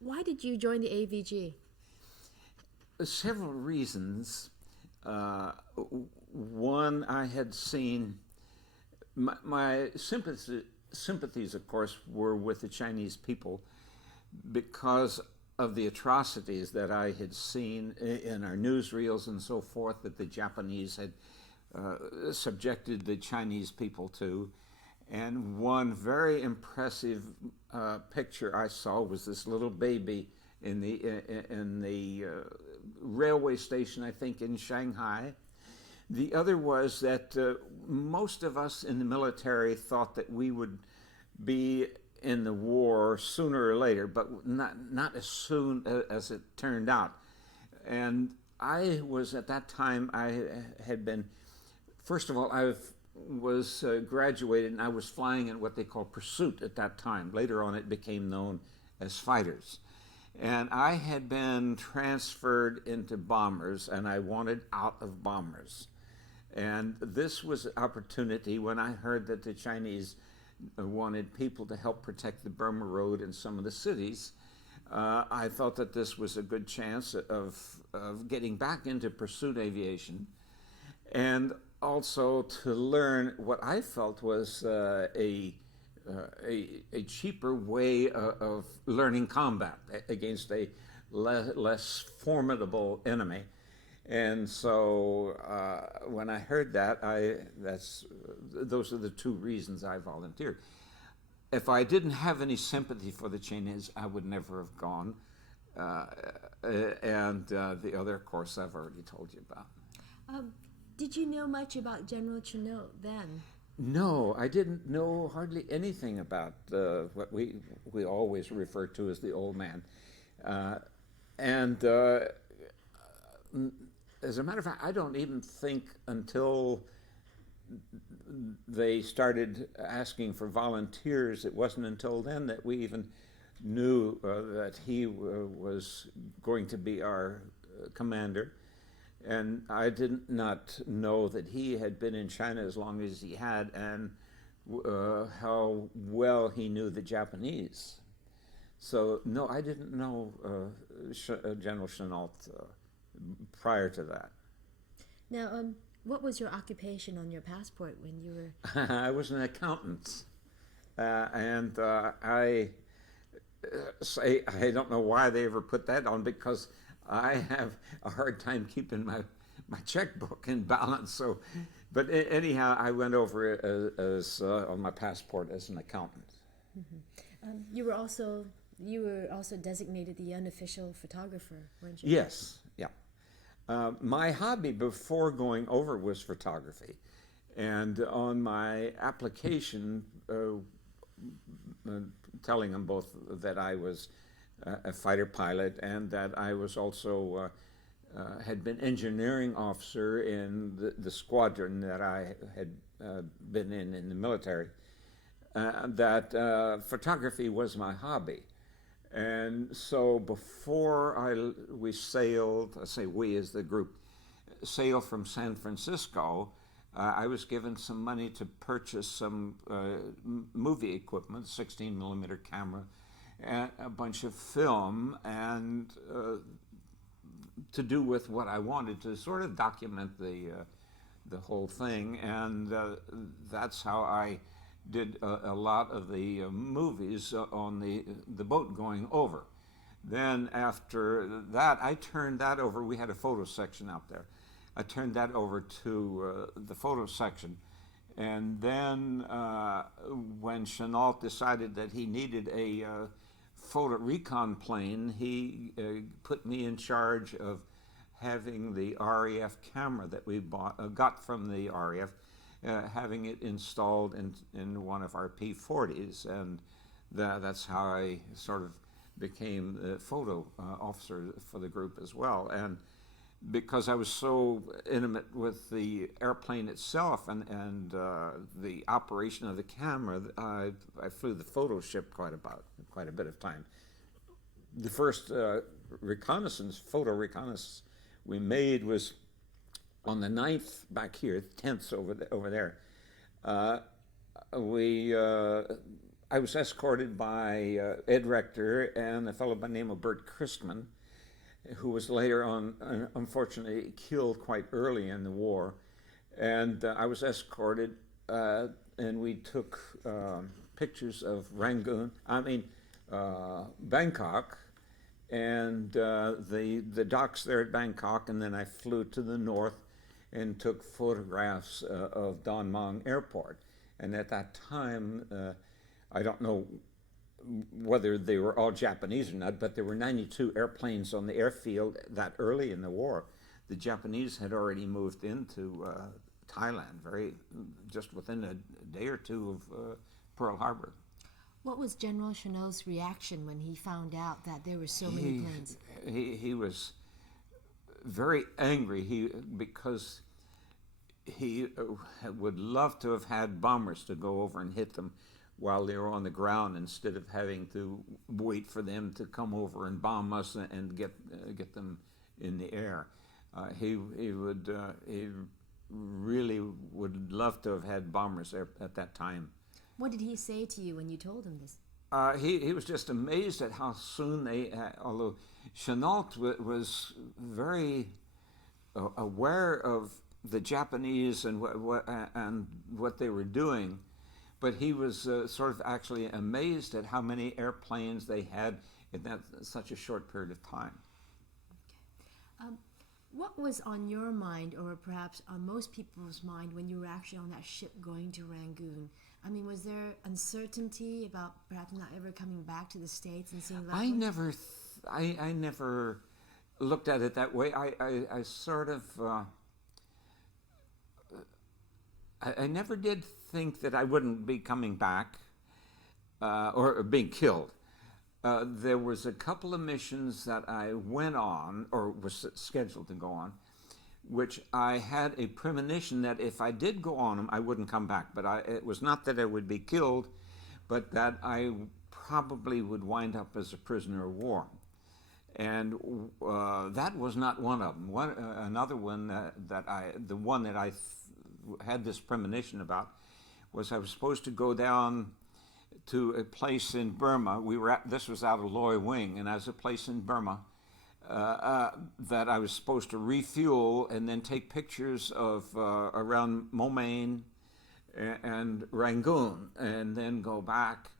Why did you join the AVG? Several reasons. One, I had seen my sympathies, of course, were with the Chinese people because of the atrocities that I had seen in our newsreels and so forth that the Japanese had subjected the Chinese people to. And one very impressive picture I saw was this little baby in the railway station, I think, in Shanghai. The other was that most of us in the military thought that we would be in the war sooner or later, but not as soon as it turned out. And I was, at that time, I had been, first of all, I was graduated and I was flying in what they call pursuit at that time. Later on it became known as fighters. And I had been transferred into bombers and I wanted out of bombers. And this was an opportunity when I heard that the Chinese wanted people to help protect the Burma Road and some of the cities. I thought that this was a good chance of getting back into pursuit aviation and also to learn what I felt was a cheaper way of learning combat against a less formidable enemy. And so when I heard that, those are the two reasons I volunteered. If I didn't have any sympathy for the Chinese, I would never have gone. And the other, of course, I've already told you about. Did you know much about General Chennault then? No, I didn't know hardly anything about what we always refer to as the old man. As a matter of fact, I don't even think until they started asking for volunteers, it wasn't until then that we even knew that he was going to be our commander. And I did not know that he had been in China as long as he had and how well he knew the Japanese. So, no, I didn't know General Chennault prior to that. Now, what was your occupation on your passport when you were... I was an accountant. I don't know why they ever put that on, because I have a hard time keeping my checkbook in balance. So, but anyhow, I went over as on my passport as an accountant. Mm-hmm. You were also designated the unofficial photographer, weren't you? Yes, yeah. My hobby before going over was photography, and on my application, telling them both that I was a fighter pilot and that I was also had been engineering officer in the squadron that I had been in the military, that photography was my hobby. And so before we sailed, I say we as the group, sailed from San Francisco, I was given some money to purchase some movie equipment, 16 millimeter camera, and a bunch of film, and to do with what I wanted to sort of document the whole thing. And that's how I did a lot of the movies on the boat going over. Then after that, I turned that over. We had a photo section out there. I turned that over to the photo section. And then when Chennault decided that he needed a photo recon plane, he put me in charge of having the RAF camera that we got from the RAF, having it installed in one of our P-40s, and that's how I sort of became the photo officer for the group as well. And because I was so intimate with the airplane itself and the operation of the camera, I flew the photo ship quite a bit of time. The first photo reconnaissance we made was on the 9th back here, 10th over there. I was escorted by Ed Rector and a fellow by the name of Bert Christman, who was later on, unfortunately, killed quite early in the war. And I was escorted, and we took pictures of Bangkok, and the docks there at Bangkok, and then I flew to the north and took photographs of Don Mueang Airport. And at that time, I don't know whether they were all Japanese or not, but there were 92 airplanes on the airfield that early in the war. The Japanese had already moved into Thailand just within a day or two of Pearl Harbor. What was General Chennault's reaction when he found out that there were so many planes? He was very angry because he would love to have had bombers to go over and hit them while they were on the ground instead of having to wait for them to come over and bomb us and get them in the air. He really would love to have had bombers there at that time. What did he say to you when you told him this? He was just amazed at how soon they, although Chennault was very aware of the Japanese and what they were doing, but he was sort of actually amazed at how many airplanes they had in such a short period of time. Okay. What was on your mind, or perhaps on most people's mind, when you were actually on that ship going to Rangoon? I mean, was there uncertainty about perhaps not ever coming back to the States and seeing that? I never looked at it that way. I sort of I never did think that I wouldn't be coming back or being killed. There was a couple of missions that I went on, or was scheduled to go on, which I had a premonition that if I did go on them, I wouldn't come back. But it was not that I would be killed, but that I probably would wind up as a prisoner of war. And that was not one of them. Another one the one that I had this premonition about was I was supposed to go down to a place in Burma. This was out of Loy Wing, and as a place in Burma that I was supposed to refuel and then take pictures of around Momaine and Rangoon, and then go back.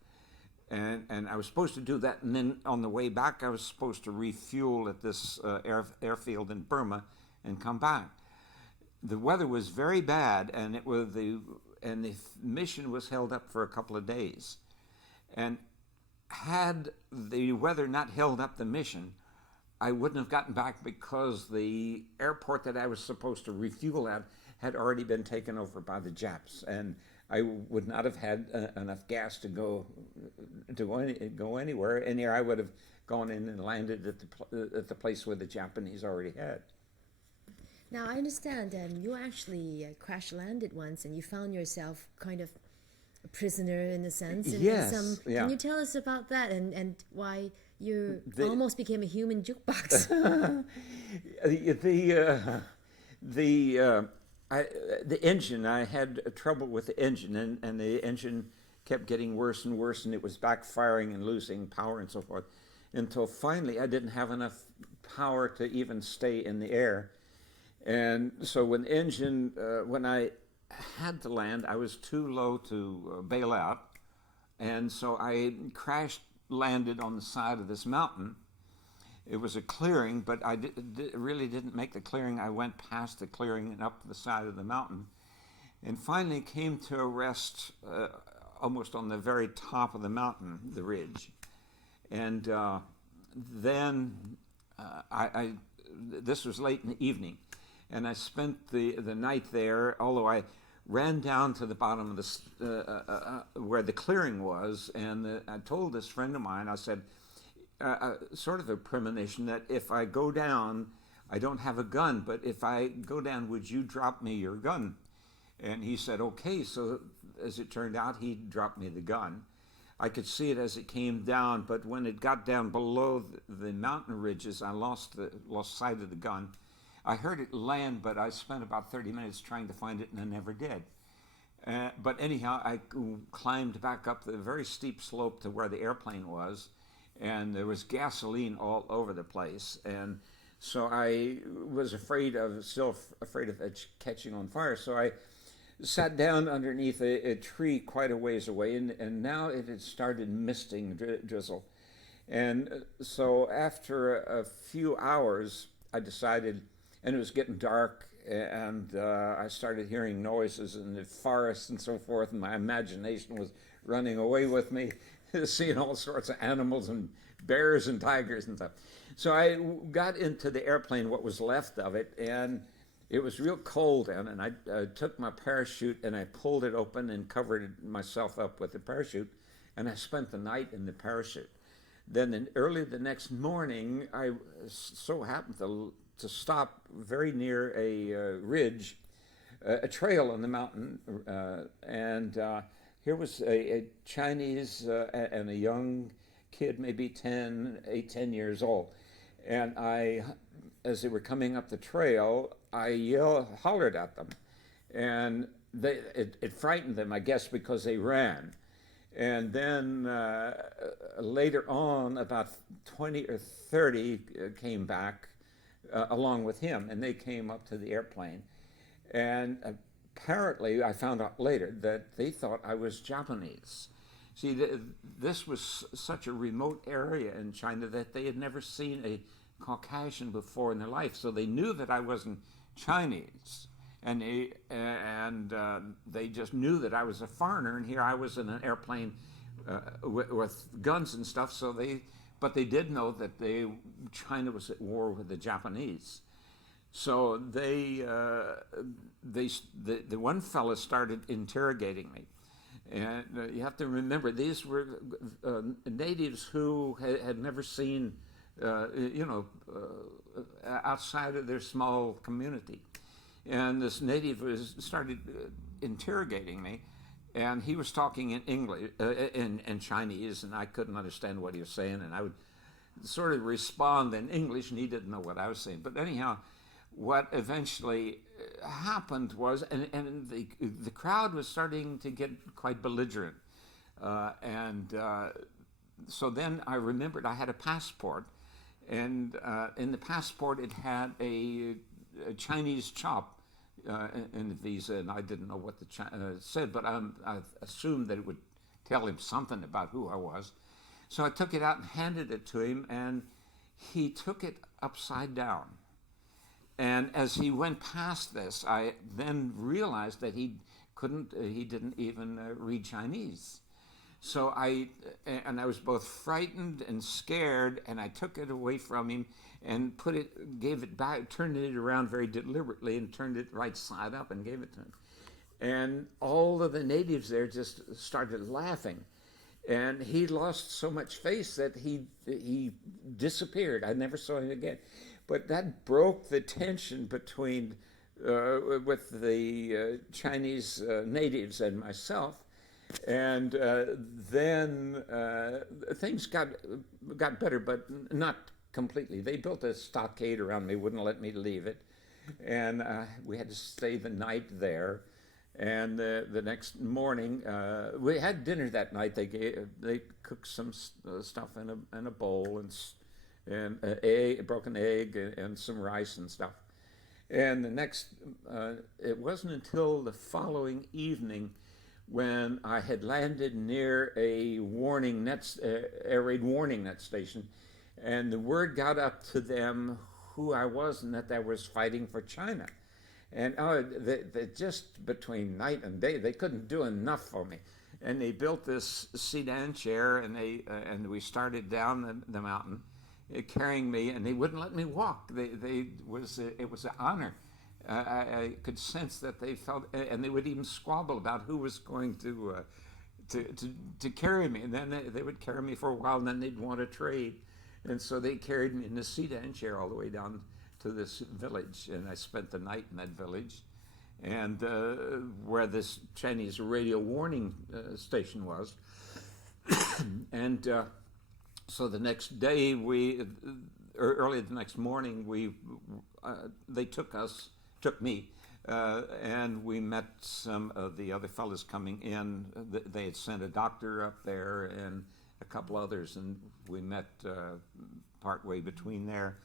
And I was supposed to do that, and then on the way back, I was supposed to refuel at this airfield in Burma and come back. The weather was very bad, and the mission was held up for a couple of days. And had the weather not held up the mission, I wouldn't have gotten back because the airport that I was supposed to refuel at had already been taken over by the Japs, and I would not have had enough gas to go anywhere. And here I would have gone in and landed at the place where the Japanese already had. Now, I understand you actually crash landed once, and you found yourself kind of a prisoner in a sense. Yes. Yeah. Can you tell us about that and why you almost became a human jukebox? The engine, I had trouble with the engine, and the engine kept getting worse and worse, and it was backfiring and losing power and so forth, until finally I didn't have enough power to even stay in the air. And so when I had to land, I was too low to bail out, and so I landed on the side of this mountain. It was a clearing, but I really didn't make the clearing. I went past the clearing and up the side of the mountain, and finally came to a rest almost on the very top of the mountain, the ridge. And then this was late in the evening, and I spent the night there, although I ran down to the bottom of the where the clearing was, and I told this friend of mine, I said, sort of a premonition that if I go down, I don't have a gun, but if I go down, would you drop me your gun? And he said, okay. So as it turned out, he dropped me the gun. I could see it as it came down, but when it got down below the mountain ridges, I lost sight of the gun. I heard it land, but I spent about 30 minutes trying to find it, and I never did. But anyhow, I climbed back up the very steep slope to where the airplane was, and there was gasoline all over the place. And so I was still afraid of it catching on fire. So I sat down underneath a tree quite a ways away, and now it had started misting, drizzle. And so after a few hours, I decided, and it was getting dark, and I started hearing noises in the forest and so forth, and my imagination was running away with me, seeing all sorts of animals and bears and tigers and stuff. So I got into the airplane, what was left of it, and it was real cold then, and I took my parachute and I pulled it open and covered myself up with the parachute, and I spent the night in the parachute. Then early the next morning, I so happened to stop very near a ridge, a trail on the mountain, and here was a Chinese and a young kid, maybe 10 years old. And as they were coming up the trail, I hollered at them. And it frightened them, I guess, because they ran. And then later on, about 20 or 30 came back along with him, and they came up to the airplane. And apparently, I found out later that they thought I was Japanese. See, this was such a remote area in China that they had never seen a Caucasian before in their life, so they knew that I wasn't Chinese. And they just knew that I was a foreigner, and here I was in an airplane with guns and stuff. But they did know that China was at war with the Japanese. So the one fellow started interrogating me, and you have to remember these were natives who had never seen, outside of their small community. And this native started interrogating me, and he was talking in English, in Chinese, and I couldn't understand what he was saying, and I would sort of respond in English, and he didn't know what I was saying. But anyhow, what eventually happened was, and the crowd was starting to get quite belligerent, so then I remembered I had a passport, and in the passport it had a Chinese chop in the visa, and I didn't know what the said, but I assumed that it would tell him something about who I was. So I took it out and handed it to him, and he took it upside down. And as he went past this, I then realized that he didn't even read Chinese. So I was both frightened and scared, and I took it away from him and gave it back, turned it around very deliberately and turned it right side up and gave it to him. And all of the natives there just started laughing. And he lost so much face that he disappeared. I never saw him again. But that broke the tension between with the Chinese natives and myself. And then things got better, but not completely. They built a stockade around me, wouldn't let me leave it, and we had to stay the night there. And the next morning, we had dinner that night. They cooked some stuff in a bowl and a broken egg and some rice and stuff. And the next, it wasn't until the following evening when I had landed near a air raid warning net station, and the word got up to them who I was and that I was fighting for China. And they just between night and day, they couldn't do enough for me. And they built this sedan chair, and we started down the mountain, carrying me, and they wouldn't let me walk. It was an honor. I could sense that they felt, and they would even squabble about who was going to carry me. And then they would carry me for a while, and then they'd want to trade. And so they carried me in the sedan chair all the way down to this village, and I spent the night in that village, and where this Chinese radio warning station was. And so the next day, early the next morning, they took me And we met some of the other fellas coming in. They had sent a doctor up there and a couple others, and we met partway between there.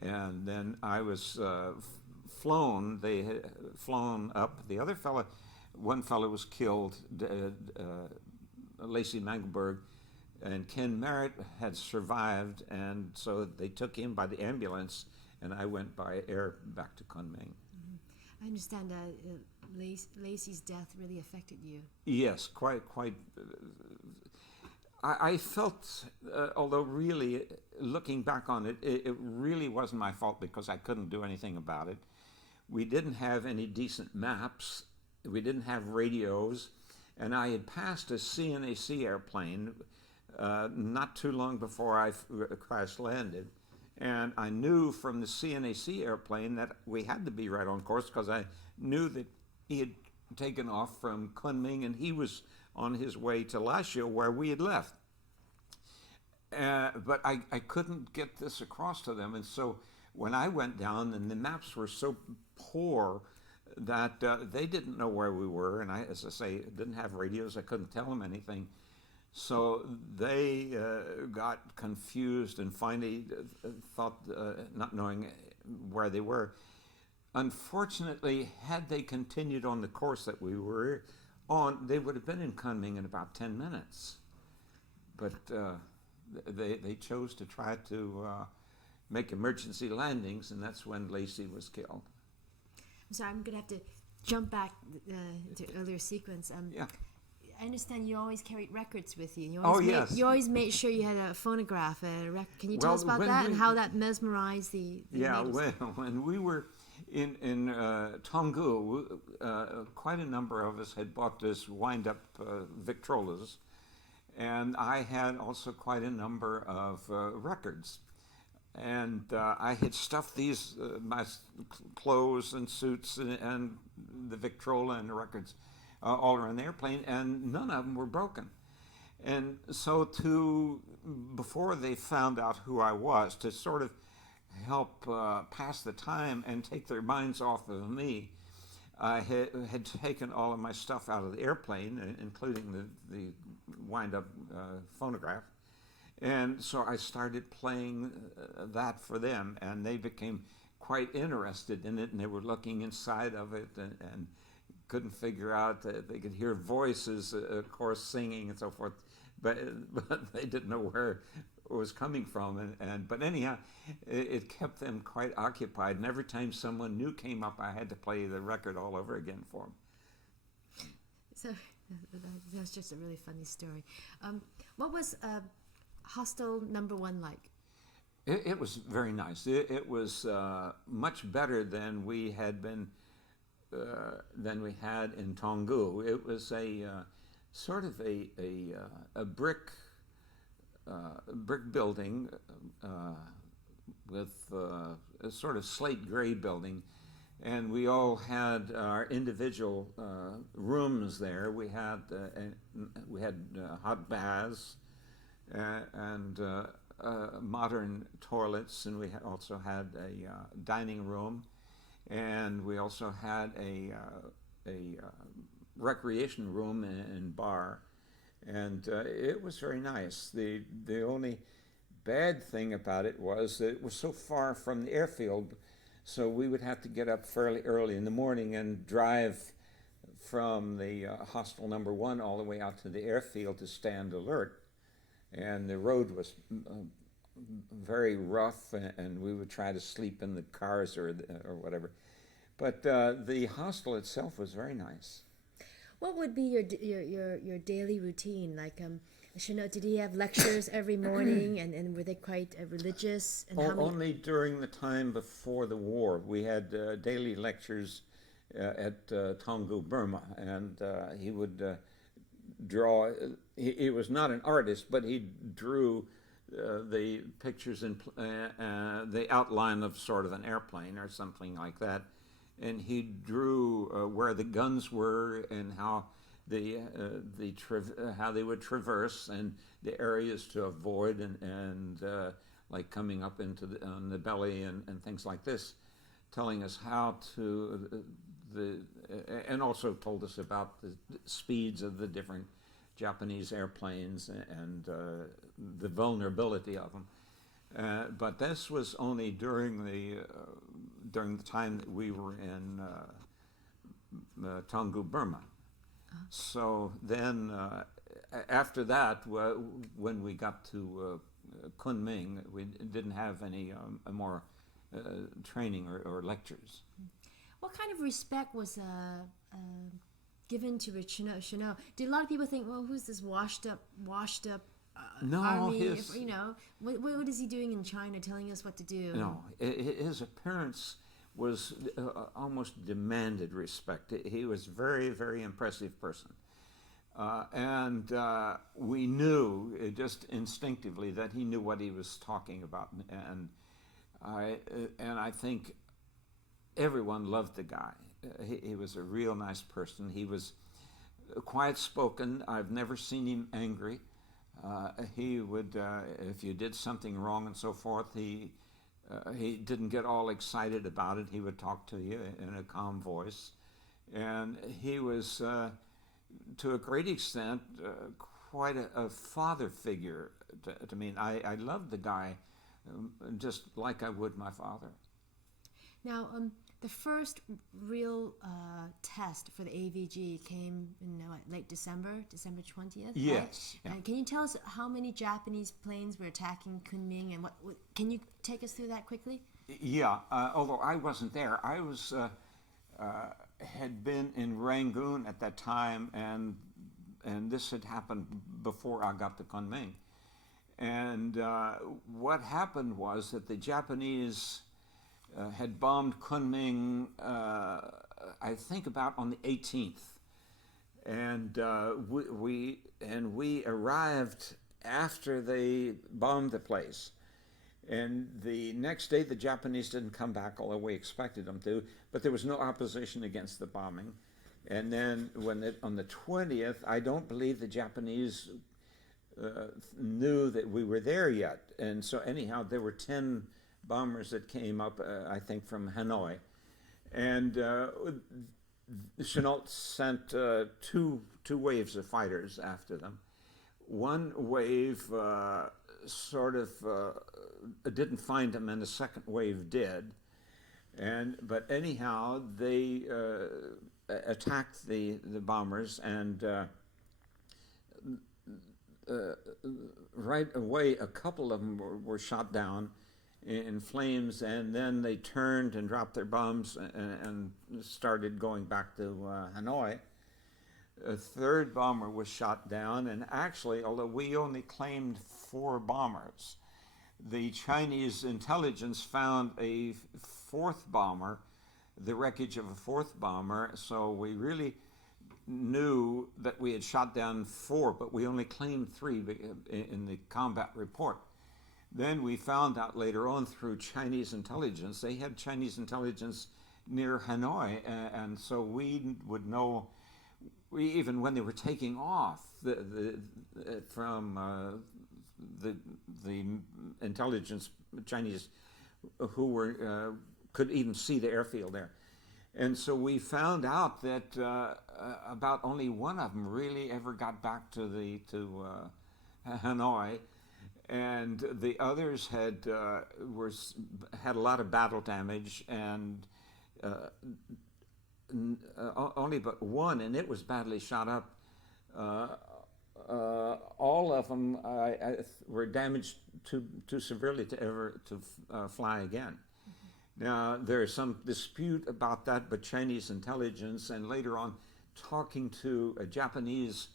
And then I was flown. They had flown up. The other fella, one fellow was killed, Lacey Mangelberg, and Ken Merritt had survived, and so they took him by the ambulance, and I went by air back to Kunming. I understand that Lacey's death really affected you. Yes, quite. I felt, although really, looking back on it, it really wasn't my fault because I couldn't do anything about it. We didn't have any decent maps. We didn't have radios. And I had passed a CNAC airplane not too long before I crash landed. And I knew from the CNAC airplane that we had to be right on course because I knew that he had taken off from Kunming and he was on his way to Lashio where we had left. But I couldn't get this across to them. And so when I went down, and the maps were so poor that they didn't know where we were. And I, as I say, didn't have radios. I couldn't tell them anything. So they got confused and finally thought, not knowing where they were. Unfortunately, had they continued on the course that we were on, they would have been in Kunming in about 10 minutes. But they chose to try to make emergency landings, and that's when Lacey was killed. I'm sorry, I'm going to have to jump back to earlier sequence. Yeah. I understand you always carried records with you. Yes. You always made sure you had a phonograph, Can you tell us about that and how that mesmerized the neighbors? Well, when we were in Tongu, quite a number of us had bought this wind-up Victrolas, and I had also quite a number of records. And I had stuffed these, my clothes and suits and the Victrola and the records all around the airplane, and none of them were broken. And so before they found out who I was, to sort of help pass the time and take their minds off of me, I had taken all of my stuff out of the airplane, including the wind-up phonograph. And so I started playing that for them, and they became quite interested in it, and they were looking inside of it and couldn't figure out that they could hear voices, of course, singing and so forth, but they didn't know where it was coming from. But anyhow, it kept them quite occupied, and every time someone new came up, I had to play the record all over again for them. So that's just a really funny story. What was Hostel #1 like? It was very nice. It was much better than we had been than we had in Tongu. It was a sort of a brick building with a sort of slate gray building, and we all had our individual rooms there. We had hot baths and modern toilets, and we also had a dining room, and we also had a recreation room and bar, and it was very nice. The only bad thing about it was that it was so far from the airfield, so we would have to get up fairly early in the morning and drive from the hostel #1 all the way out to the airfield to stand alert. And the road was very rough, and we would try to sleep in the cars or whatever. But the hostel itself was very nice. What would be your daily routine? Like, Chennault, did he have lectures every morning, and were they quite religious? And only during the time before the war. We had daily lectures at Tongu, Burma, and he would draw. He was not an artist, but he drew the pictures and the outline of sort of an airplane or something like that, and he drew where the guns were and how how they would traverse and the areas to avoid and like coming up into on the belly and things like this, telling us how to and also told us about the speeds of the different Japanese airplanes and the vulnerability of them. But this was only during the time that we were in Taungoo, Burma. So then, after that, when we got to Kunming, we didn't have any more training or lectures. What kind of respect was given to Erik Shilling? Did a lot of people think, well, who's this washed up No, army? What is he doing in China, telling us what to do? No, his appearance was almost demanded respect. He was very, very impressive person. And we knew just instinctively that he knew what he was talking about. And I think everyone loved the guy. He was a real nice person. He was quiet-spoken. I've never seen him angry. He would, if you did something wrong and so forth, he didn't get all excited about it. He would talk to you in a calm voice. And he was, to a great extent, quite a father figure to me. And I loved the guy just like I would my father. Now, the first real test for the AVG came in late December 20th? Yes. Right? Yeah. Can you tell us how many Japanese planes were attacking Kunming, and what can you take us through that quickly? Yeah, although I wasn't there. I was had been in Rangoon at that time, and this had happened before I got to Kunming. And what happened was that the Japanese had bombed Kunming, I think about on the 18th, and we arrived after they bombed the place. And the next day, the Japanese didn't come back, although we expected them to. But there was no opposition against the bombing. And then, on the 20th, I don't believe the Japanese knew that we were there yet. And so, anyhow, there were 10 bombers that came up, I think, from Hanoi. And Chennault sent two waves of fighters after them. One wave didn't find them, and the second wave did. But anyhow, they attacked the bombers, and right away, a couple of them were shot down in flames, and then they turned and dropped their bombs and started going back to Hanoi. A third bomber was shot down, and actually, although we only claimed 4 bombers, the Chinese intelligence found a 4th bomber, the wreckage of a 4th bomber, so we really knew that we had shot down 4, but we only claimed 3 in the combat report. Then we found out later on through Chinese intelligence, they had Chinese intelligence near Hanoi, and so we would know, even when they were taking off from the intelligence Chinese who could even see the airfield there. And so we found out that about only one of them really ever got back to Hanoi, and the others had a lot of battle damage, and only but one, and it was badly shot up. All of them were damaged too severely to fly again. Now, there's some dispute about that, but Chinese intelligence, and later on, talking to a Japanese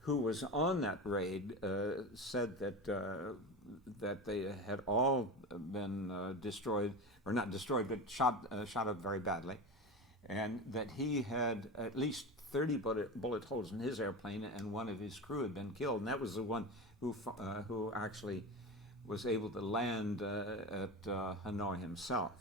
who was on that raid, said that they had all been destroyed, or not destroyed, but shot up very badly, and that he had at least 30 bullet holes in his airplane, and one of his crew had been killed, and that was the one who actually was able to land at Hanoi himself.